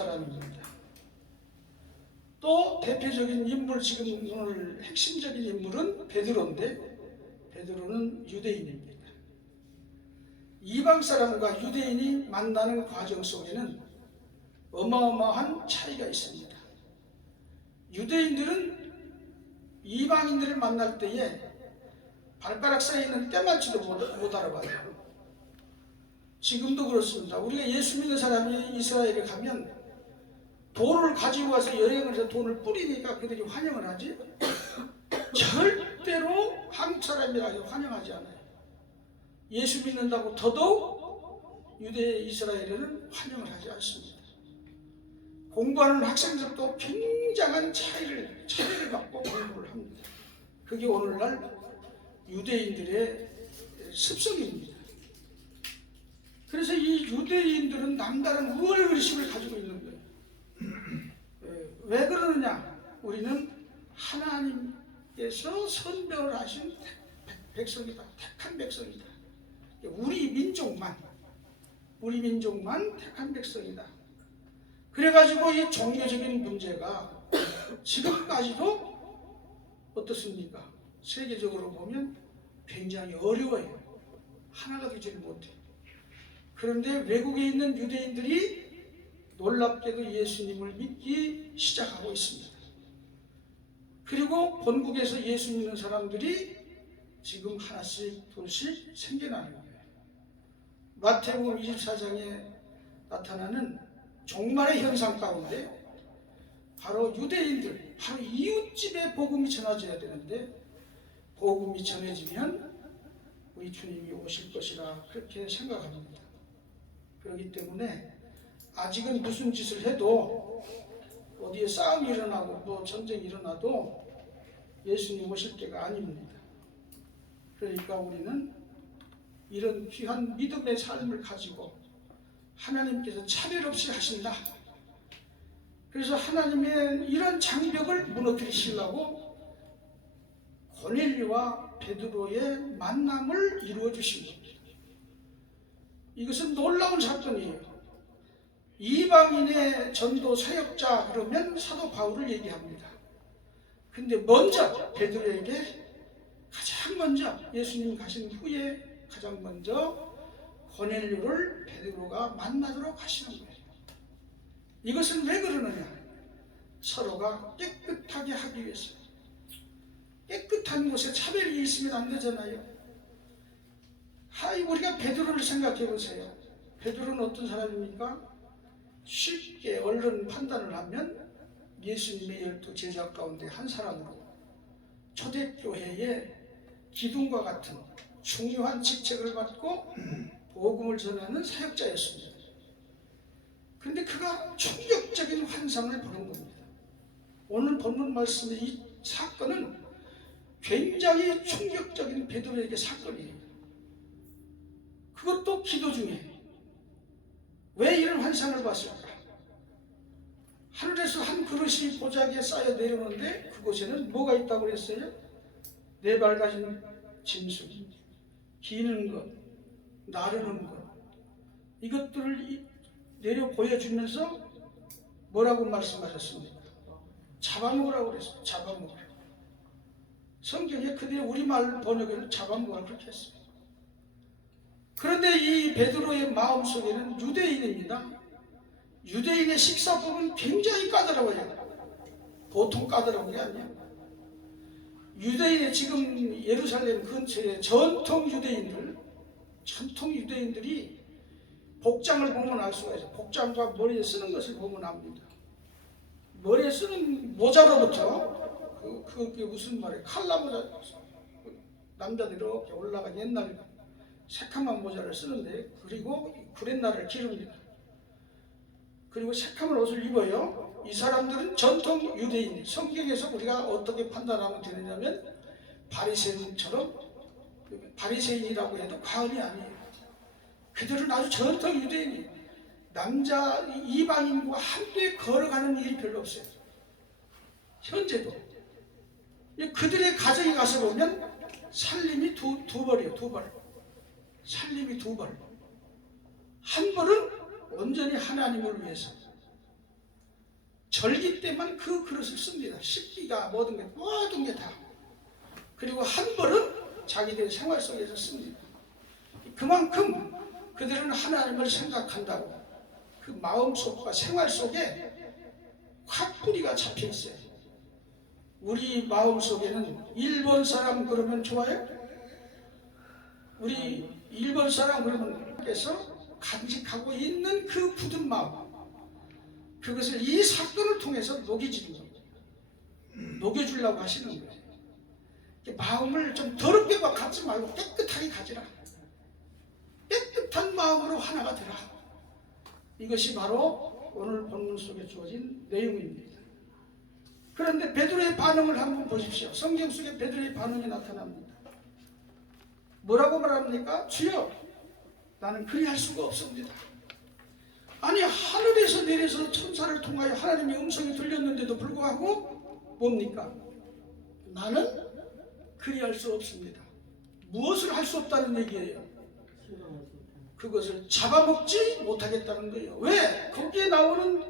사람입니다. 또 대표적인 인물, 지금 오늘 핵심적인 인물은 베드로인데, 베드로는 유대인입니다. 이방 사람과 유대인이 만나는 과정 속에는 어마어마한 차이가 있습니다. 유대인들은 이방인들을 만날 때에 발가락 사이에 있는 때맞지도 못 알아봐요. 지금도 그렇습니다. 우리가 예수 믿는 사람이 이스라엘에 가면 돌을 가지고 와서 여행을 해서 돈을 뿌리니까 그들이 환영을 하지, 절대로 한국 사람이라고 환영하지 않아요. 예수 믿는다고 더더욱 유대 이스라엘에는 환영을 하지 않습니다. 공부하는 학생들도 굉장한 차이를 갖고 공부를 합니다. 그게 오늘날 유대인들의 습성입니다. 그래서 이 유대인들은 남다른 우월의식을 가지고 있는 거예요. 왜 그러느냐? 우리는 하나님께서 선별을 하신 백성이다. 택한 백성이다. 우리 민족만 택한 백성이다. 그래가지고 이 종교적인 문제가 지금까지도 어떻습니까? 세계적으로 보면 굉장히 어려워요. 하나가 되지 못해요. 그런데 외국에 있는 유대인들이 놀랍게도 예수님을 믿기 시작하고 있습니다. 그리고 본국에서 예수 믿는 사람들이 지금 하나씩 둘씩 생겨나는 거예요. 마태복음 24장에 나타나는 종말의 현상 가운데 바로 유대인들, 바로 이웃집에 복음이 전해져야 되는데, 복음이 전해지면 우리 주님이 오실 것이라 그렇게 생각합니다. 그렇기 때문에 아직은 무슨 짓을 해도, 어디에 싸움이 일어나고 뭐 전쟁이 일어나도 예수님 오실 때가 아닙니다. 그러니까 우리는 이런 귀한 믿음의 삶을 가지고 하나님께서 차별 없이 하신다. 그래서 하나님의 이런 장벽을 무너뜨리시려고 고넬료와 베드로의 만남을 이루어 주신 겁니다. 이것은 놀라운 사건이에요. 이방인의 전도 사역자 그러면 사도 바울을 얘기합니다. 근데 먼저 베드로에게 가장 먼저, 예수님 가신 후에 가장 먼저 고넬료를 베드로가 만나도록 하시는 거예요. 이것은 왜 그러느냐? 서로가 깨끗하게 하기 위해서. 깨끗한 곳에 차별이 있으면 안 되잖아요. 우리가 베드로를 생각해 보세요. 베드로는 어떤 사람입니까? 쉽게 얼른 판단을 하면 예수님의 12 제자 가운데 한 사람으로 초대교회의 기둥과 같은 중요한 직책을 받고 복음을 전하는 사역자였습니다. 그런데 그가 충격적인 환상을 보는 겁니다. 오늘 본문 말씀의 이 사건은 굉장히 충격적인 베드로에게 사건이에요. 그것도 기도 중에. 왜 이런 환상을 봤을까? 하늘에서 한 그릇이 보자기에 쌓여 내려오는데 그곳에는 뭐가 있다고 그랬어요? 4발 가진 짐승, 기는 것, 나르는 것, 이것들을 내려 보여주면서 뭐라고 말씀하셨습니까? 잡아먹으라고 그랬어요. 잡아먹으라. 성경에 그대로 우리말 번역에는 잡아먹으라 그렇게 했어요. 그런데 이 베드로의 마음속에는 유대인입니다. 유대인의 식사법은 굉장히 까다로워요. 보통 까다로운 게 아니에요. 유대인의 지금 예루살렘 근처에 전통 유대인들이 복장을 보면 알 수가 있어요. 복장과 머리에 쓰는 것을 보면 압니다. 머리에 쓰는 모자로부터 그게 무슨 말이에요? 칼라 모자, 남자들이 이렇게 올라간 옛날 새카만 모자를 쓰는데, 그리고 구렛나루를 기릅니다. 그리고 새카만 옷을 입어요. 이 사람들은 전통 유대인, 성경에서 우리가 어떻게 판단하면 되느냐면 바리새인처럼, 바리새인이라고 해도 과언이 아니에요. 그들은 아주 전통 유대인이에요. 남자 이방인과 함께 걸어가는 일이 별로 없어요. 현재도. 그들의 가정에 가서 보면 살림이 두 벌이에요. 2벌. 살림이 2벌. 한 벌은 온전히 하나님을 위해서, 절기 때만 그 그릇을 씁니다. 식기가 모든 게 다. 그리고 한 벌은 자기들의 생활 속에서 씁니다. 그만큼 그들은 하나님을 생각한다고 그 마음속과 생활 속에 확 뿌리가 잡혀 있어요. 우리 마음속에는 일본 사람 그러면 좋아요? 우리 일본 사람 그러면 그래서 간직하고 있는 그 굳은 마음, 그것을 이 사건을 통해서 녹여주려고 하시는 거예요. 마음을 좀 더럽게 갖지 말고 깨끗하게 가지라. 깨끗한 마음으로 하나가 되라. 이것이 바로 오늘 본문 속에 주어진 내용입니다. 그런데 베드로의 반응을 한번 보십시오. 성경 속에 베드로의 반응이 나타납니다. 뭐라고 말합니까? 주여, 나는 그리할 수가 없습니다. 아니, 하늘에서 내려서 천사를 통하여 하나님의 음성이 들렸는데도 불구하고 뭡니까? 나는 그리할 수 없습니다. 무엇을 할 수 없다는 얘기예요? 그것을 잡아먹지 못하겠다는 거예요. 왜? 거기에 나오는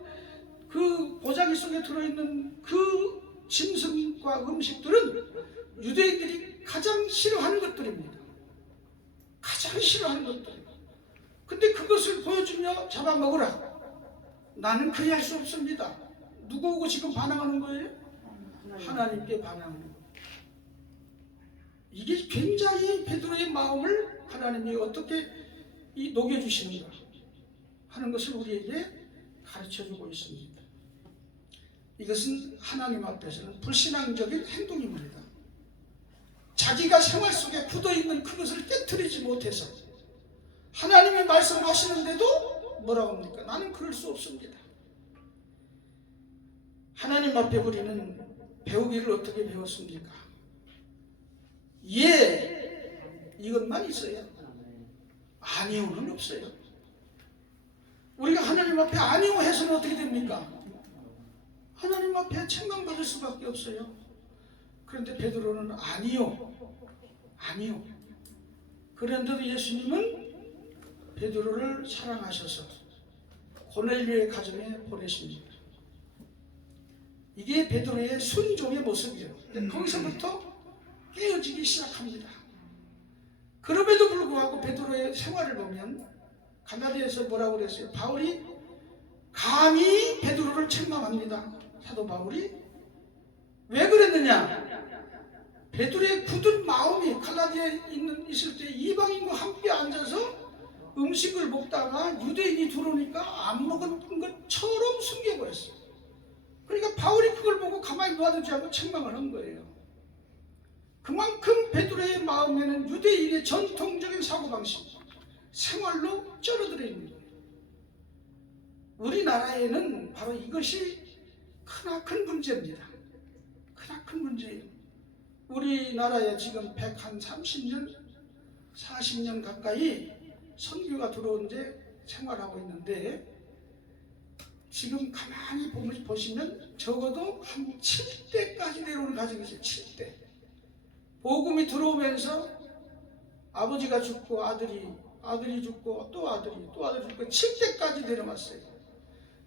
그 보자기 속에 들어있는 그 짐승과 음식들은 유대인들이 가장 싫어하는 것들입니다. 가장 싫어하는 것들입니다. 근데 그것을 보여주며 잡아먹으라. 나는 그리할 수 없습니다. 누구하고 지금 반항하는 거예요? 하나님께 반항하는 거예요. 이게 굉장히 베드로의 마음을 하나님이 어떻게 녹여주시는가 하는 것을 우리에게 가르쳐주고 있습니다. 이것은 하나님 앞에서는 불신앙적인 행동입니다. 자기가 생활 속에 굳어있는 그것을 깨트리지 못해서 하나님이 말씀하시는데도 뭐라고 합니까? 나는 그럴 수 없습니다. 하나님 앞에 우리는 배우기를 어떻게 배웠습니까? 예, 이것만 있어요. 아니오는 없어요. 우리가 하나님 앞에 아니오 해서는 어떻게 됩니까? 하나님 앞에 책망받을 수밖에 없어요. 그런데 베드로는 아니요. 그런데도 예수님은 베드로를 사랑하셔서 고넬료의 가정에 보내십니다. 이게 베드로의 순종의 모습이에요. 거기서부터 깨어지기 시작합니다. 그럼에도 불구하고 베드로의 생활을 보면 갈라디아에서 뭐라고 그랬어요? 바울이 감히 베드로를 책망합니다. 사도 바울이 왜 그랬느냐? 베드로의 굳은 마음이 갈라디아에 있을 때 이방인과 함께 앉아서 음식을 먹다가 유대인이 들어오니까 안 먹은 것처럼 숨겨버렸어요. 그러니까 바울이 그걸 보고 가만히 놔두지 않고 책망을 한 거예요. 그만큼 베드로의 마음에는 유대인의 전통적인 사고방식, 생활로 쩔어들어 있는 거예요. 우리나라에는 바로 이것이 크나큰 문제입니다. 크나큰 문제예요. 우리나라에 지금 130년, 40년 가까이 선교가 들어온 지 생활하고 있는데 지금 가만히 보시면 적어도 한 7대까지 내려오는 가정이 있어요. 7대. 복음이 들어오면서 아버지가 죽고 아들이 죽고 또 아들이 죽고 7대까지 내려왔어요.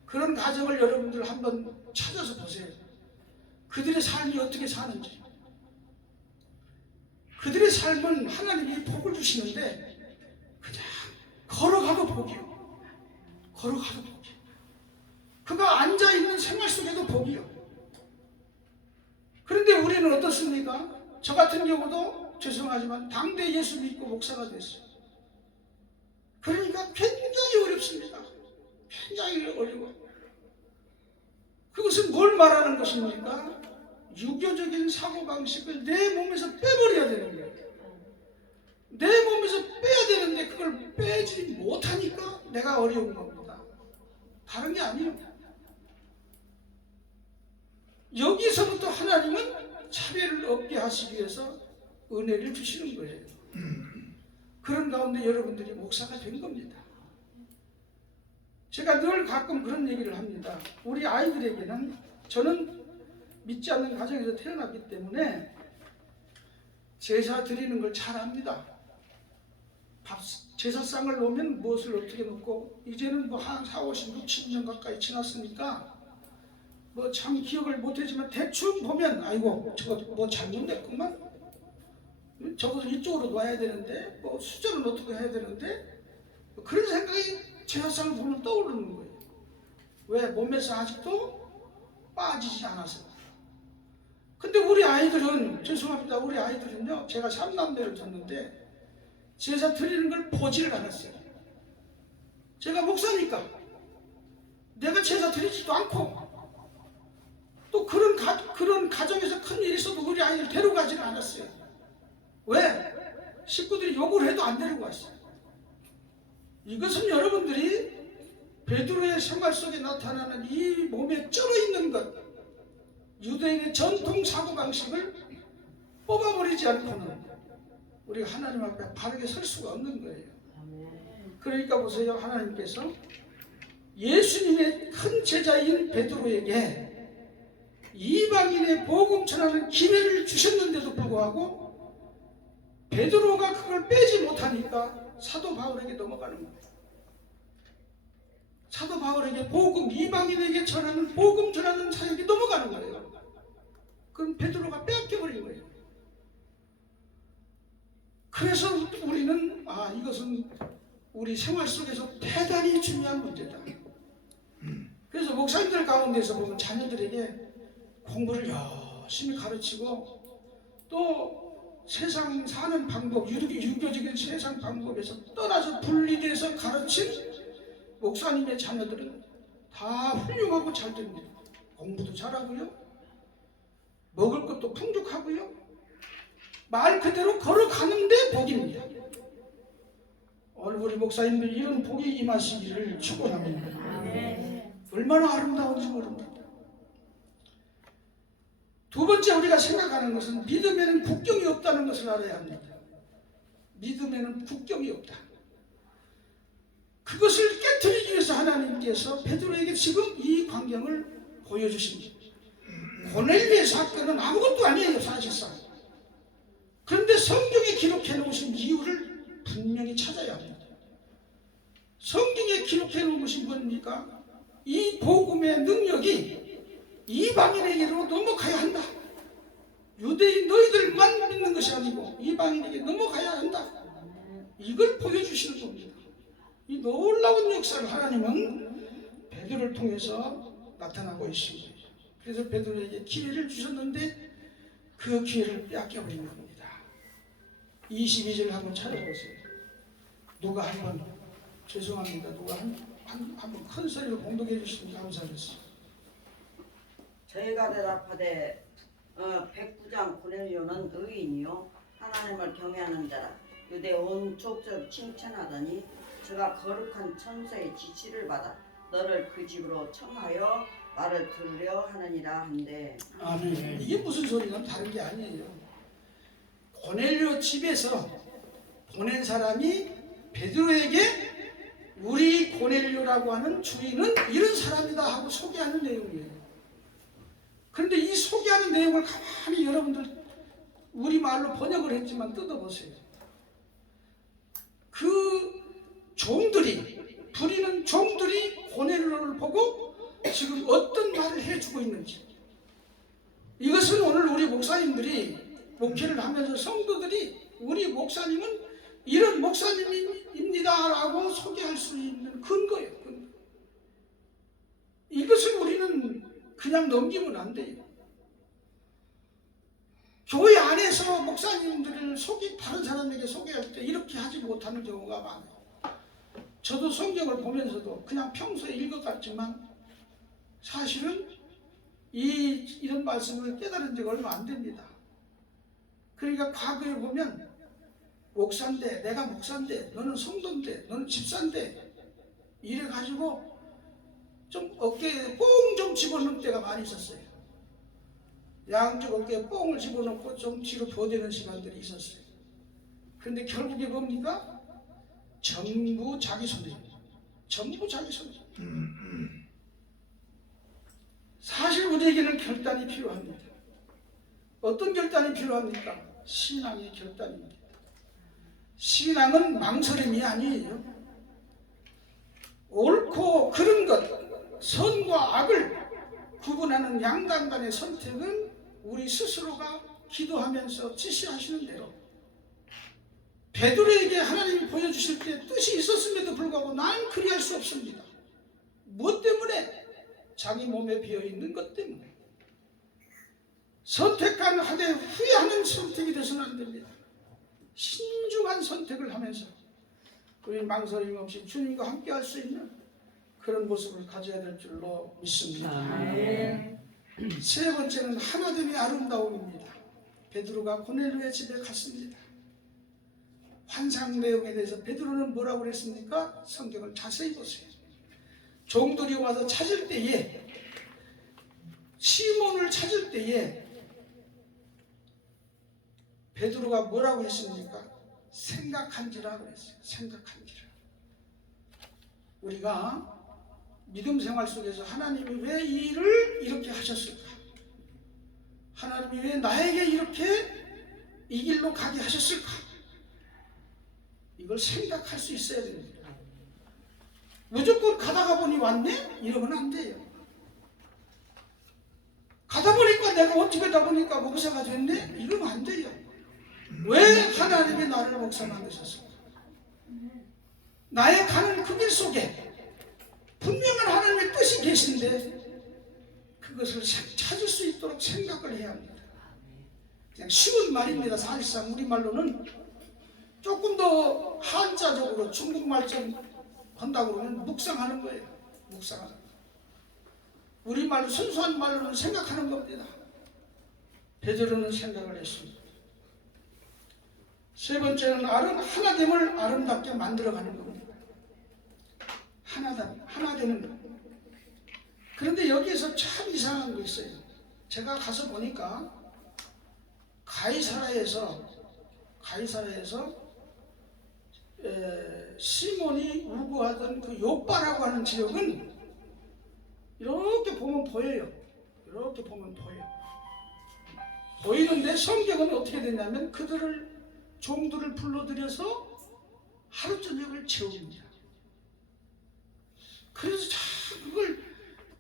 그런 가정을 여러분들 한번 찾아서 보세요. 그들의 삶이 어떻게 사는지. 그들의 삶은 하나님이 복을 주시는데 그냥 걸어가도 복이요. 걸어가도 복이요. 그가 앉아있는 생활 속에도 복이요. 그런데 우리는 어떻습니까? 저 같은 경우도 죄송하지만 당대 예수 믿고 목사가 됐어요. 그러니까 굉장히 어렵습니다. 굉장히 어려워. 그것은 뭘 말하는 것입니까? 유교적인 사고방식을 내 몸에서 빼버려야 되는 거예요. 내 몸에서 빼야 되는데 그걸 빼지 못하니까 내가 어려운 겁니다. 다른 게 아니에요. 여기서부터 하나님은 차별을 없게 하시기 위해서 은혜를 주시는 거예요. 그런 가운데 여러분들이 목사가 된 겁니다. 제가 늘 가끔 그런 얘기를 합니다. 우리 아이들에게는 저는 믿지 않는 가정에서 태어났기 때문에 제사 드리는 걸 잘 압니다. 제사상을 놓으면 무엇을 어떻게 놓고 이제는 뭐 한 4, 50, 60년 가까이 지났으니까 뭐 참 기억을 못하지만 대충 보면 아이고 저거 뭐 잘못됐구만, 저것은 이쪽으로 놔야 되는데 뭐 숫자는 어떻게 해야 되는데, 그런 생각이 제사상을 보면 떠오르는 거예요. 왜? 몸에서 아직도 빠지지 않아서. 근데 우리 아이들은, 죄송합니다, 우리 아이들은요, 제가 3남매를 뒀는데 제사 드리는 걸 보지를 않았어요. 제가 목사니까 내가 제사 드리지도 않고, 또 그런 가정에서 큰 일이 있어도 우리 아이를 데려가지는 않았어요. 왜? 식구들이 요구를 해도 안 데리고 왔어요. 이것은 여러분들이 베드로의 생활 속에 나타나는 이 몸에 쩔어 있는 것, 유대인의 전통 사고방식을 뽑아버리지 않고는 우리가 하나님 앞에 바르게 설 수가 없는 거예요. 그러니까 보세요, 하나님께서 예수님의 큰 제자인 베드로에게 이방인의 복음 전하는 기회를 주셨는데도 불구하고 베드로가 그걸 빼지 못하니까 사도 바울에게 넘어가는 거예요. 사도 바울에게 복음, 이방인에게 전하는 복음 전하는 사역이 넘어가는 거예요. 그럼 베드로가 빼앗겨버린 거예요. 그래서 우리는 이것은 우리 생활 속에서 대단히 중요한 문제다. 그래서 목사님들 가운데서 보면 자녀들에게 공부를 열심히 가르치고 또 세상 사는 방법, 유교적인 세상 방법에서 떠나서 분리돼서 가르친 목사님의 자녀들은 다 훌륭하고 잘 됩니다. 공부도 잘하고요, 먹을 것도 풍족하고요, 말 그대로 걸어가는데 복입니다. 오늘 우리 목사님들 이런 복이 임하시기를 축원합니다. 얼마나 아름다운지 모릅니다. 두 번째 우리가 생각하는 것은 믿음에는 국경이 없다는 것을 알아야 합니다. 믿음에는 국경이 없다. 그것을 깨트리기 위해서 하나님께서 베드로에게 지금 이 광경을 보여주십니다. 고넬료의 사건은 아무것도 아니에요, 사실상. 그런데 성경에 기록해 놓으신 이유를 분명히 찾아야 합니다. 성경에 기록해 놓은 것이 뭡니까? 이 복음의 능력이 이방인에게로 넘어가야 한다. 유대인 너희들만 믿는 것이 아니고 이방인에게 넘어가야 한다. 이걸 보여주시는 겁니다. 이 놀라운 역사를 하나님은 베드로를 통해서 나타나고 있습니다. 그래서 베드로에게 기회를 주셨는데 그 기회를 빼앗겨버린 겁니다. 22절 한번 찾아보세요. 누가 한번, 죄송합니다, 누가 한번 큰 소리로 봉독해 주시면 감사하겠습니다. 저희가 대답하되 백부장 고넬료는 의인이요 하나님을 경외하는 자라. 유대 온 족속 칭찬하더니 저가 거룩한 천사의 지시를 받아 너를 그 집으로 청하여 말을 들으려 하느니라 한데. 아멘. 이게 무슨 소리는 다른 게 아니에요. 고넬료 집에서 보낸 사람이 베드로에게 우리 고넬료라고 하는 주인은 이런 사람이다 하고 소개하는 내용이에요. 그런데 이 소개하는 내용을 가만히 여러분들 우리말로 번역을 했지만 뜯어보세요. 그 종들이, 부리는 종들이 고넬료를 보고 지금 어떤 말을 해주고 있는지, 이것은 오늘 우리 목사님들이 목회를 하면서 성도들이 우리 목사님은 이런 목사님입니다 라고 소개할 수 있는 근거예요. 이것을 우리는 그냥 넘기면 안 돼요. 교회 안에서 목사님들을 다른 사람에게 소개할 때 이렇게 하지 못하는 경우가 많아요. 저도 성경을 보면서도 그냥 평소에 읽어갔지만 사실은 이런 말씀을 깨달은 지가 얼마 안 됩니다. 그러니까 과거에 보면 목사인데, 내가 목사인데, 너는 성도인데, 너는 집사인데 이래가지고 좀 어깨에 뽕 좀 집어넣을 때가 많이 있었어요. 양쪽 어깨에 뽕을 집어넣고 좀 뒤로 보대는 시간들이 있었어요. 그런데 결국에 뭡니까? 전부 자기 손이에요. 전부 자기 손이에요. 사실 우리에게는 결단이 필요합니다. 어떤 결단이 필요합니까? 신앙의 결단입니다. 신앙은 망설임이 아니에요. 옳고 그른 것, 선과 악을 구분하는 양당 간의 선택은 우리 스스로가 기도하면서 지시하시는 대로, 베드로에게 하나님이 보여주실 때 뜻이 있었음에도 불구하고 난 그리할 수 없습니다. 무엇 때문에? 자기 몸에 비어있는 것 때문에. 선택한 하되 후회하는 선택이 되서는 안 됩니다. 신중한 선택을 하면서 우리 망설임 없이 주님과 함께 할 수 있는 그런 모습을 가져야 될 줄로 믿습니다. 세 번째는 하나됨의 아름다움입니다. 베드로가 고넬료의 집에 갔습니다. 환상 내용에 대해서 베드로는 뭐라고 그랬습니까? 성경을 자세히 보세요. 종들이 와서 찾을 때에, 시몬을 찾을 때에 베드로가 뭐라고 했습니까? 생각한지라 그랬어요. 생각한지라. 우리가 믿음 생활 속에서 하나님이 왜 이 일을 이렇게 하셨을까? 하나님이 왜 나에게 이렇게 이 길로 가게 하셨을까? 이걸 생각할 수 있어야 됩니다. 무조건 가다가 보니 왔네? 이러면 안 돼요. 가다 보니까 내가 어떻게다 보니까 목사가 됐네? 이러면 안 돼요. 왜 하나님이 나를 목사 만드셨을까? 나의 가는 그 길 속에 분명한 하나님의 뜻이 계신데 그것을 찾을 수 있도록 생각을 해야 합니다. 그냥 쉬운 말입니다. 사실상 우리말로는 조금 더 한자적으로 중국말처럼 한다고 그러면 묵상하는 거예요. 묵상하는 거. 우리말로 순수한 말로는 생각하는 겁니다. 베드로는 생각을 했습니다. 세 번째는 하나됨을 아름답게 만들어가는 겁니다. 하나 되는 것. 그런데 여기에서 참 이상한 거 있어요. 제가 가서 보니까 가이사라에서 시몬이 우거하던 그 요빠라고 하는 지역은 이렇게 보면 보여요. 이렇게 보면 보여요. 보이는데 성경은 어떻게 되냐면 종들을 불러들여서 하루 저녁을 채웁니다. 그래서 참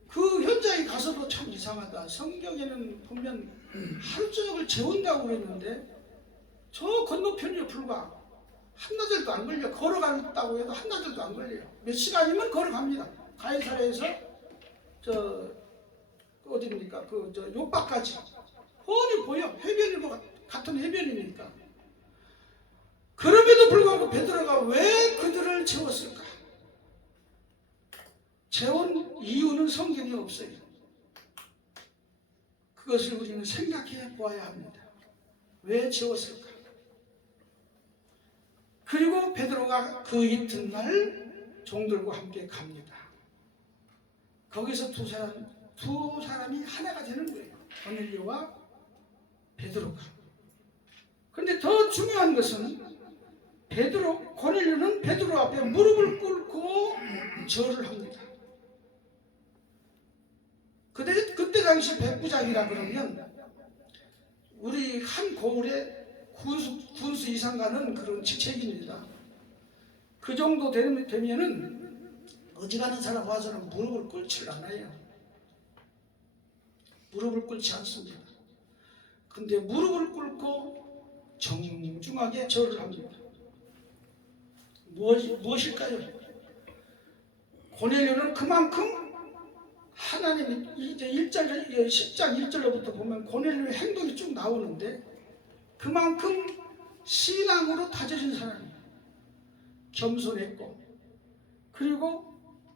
그 현장에 가서도 참 이상하다. 성경에는 보면 하루 저녁을 재운다고 그랬는데 저 건너편이요. 불과 한나절도 안 걸려. 걸어간다고 해도 한나절도 안 걸려요. 몇 시간이면 걸어갑니다. 가이사라에서 어디입니까? 요빠까지 훤히 보여. 해변일 것 같은 해변이니까. 그럼에도 불구하고 베드로가 왜 그들을 채웠을까? 채운 이유는 성경에 없어요. 그것을 우리는 생각해 보아야 합니다. 왜 채웠을까? 그리고 베드로가 그 이튿날 종들과 함께 갑니다. 거기서 두 사람이 하나가 되는 거예요. 고넬료와 베드로가. 그런데 더 중요한 것은 고넬료는 베드로 앞에 무릎을 꿇고 절을 합니다. 그때 당시 백부장이라 그러면 우리 한 고을에 군수 이상 가는 그런 직책입니다. 그 정도 되면은 어지간한 사람 와서는 무릎을 꿇지 않아요. 무릎을 꿇지 않습니다. 근데 무릎을 꿇고 정중하게 절을 합니다. 무엇일까요? 고넬료는 그만큼 하나님이 이제 10장 1절로부터 보면 고넬료의 행동이 쭉 나오는데 그만큼 신앙으로 다져진 사람이에요. 겸손했고 그리고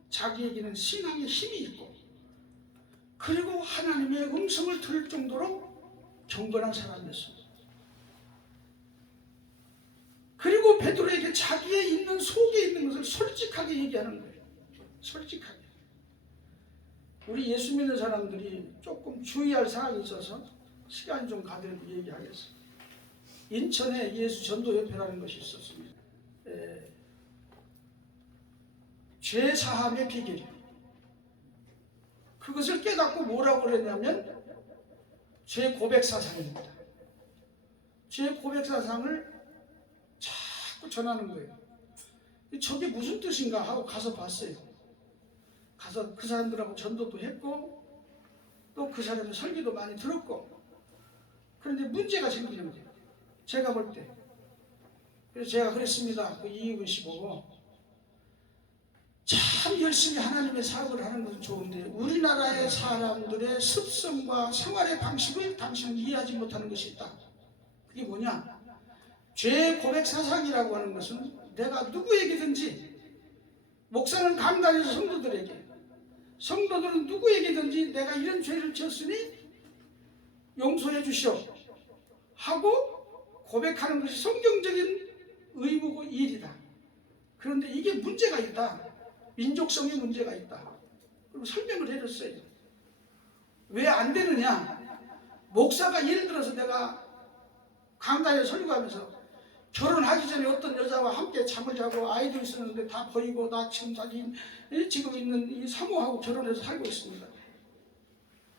자기에게는 신앙의 힘이 있고 그리고 하나님의 음성을 들을 정도로 경건한 사람이었습니다. 그리고 베드로에게 자기의 있는 속에 있는 것을 솔직하게 얘기하는 거예요. 솔직하게. 우리 예수 믿는 사람들이 조금 주의할 사항이 있어서 시간이 좀 가더라도 얘기하겠습니다. 인천에 예수 전도협회라는 것이 있었습니다. 죄 사함의 비결이요. 그것을 깨닫고 뭐라고 그랬냐면 죄 고백 사상입니다. 죄 고백 사상을 자꾸 전하는 거예요. 저게 무슨 뜻인가 하고 가서 봤어요. 가서 그 사람들하고 전도도 했고 또 그 사람의 설교도 많이 들었고. 그런데 문제가 생기는 거예요. 제가 볼 때. 그래서 제가 그랬습니다. 그 이익은 씨 보고 참 열심히 하나님의 사역을 하는 것은 좋은데 우리나라의 사람들의 습성과 생활의 방식을 당신은 이해하지 못하는 것이 있다. 그게 뭐냐? 죄 고백 사상이라고 하는 것은 내가 누구에게든지, 목사는 강단에서 성도들에게, 성도들은 누구에게든지 내가 이런 죄를 지었으니 용서해 주시오 하고 고백하는 것이 성경적인 의무고 일이다. 그런데 이게 문제가 있다. 민족성에 문제가 있다. 그리고 설명을 해줬어요. 왜 안 되느냐? 목사가 예를 들어서 내가 강단에 설교하면서 결혼하기 전에 어떤 여자와 함께 잠을 자고 아이도 있었는데 다 버리고 나 지금 지금 있는 이 사모하고 결혼해서 살고 있습니다.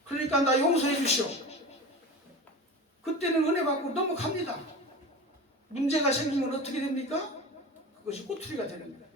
그러니까 나 용서해 주시오. 그때는 은혜 받고 넘어갑니다. 문제가 생기면 어떻게 됩니까? 그것이 꼬투리가 되는 거예요.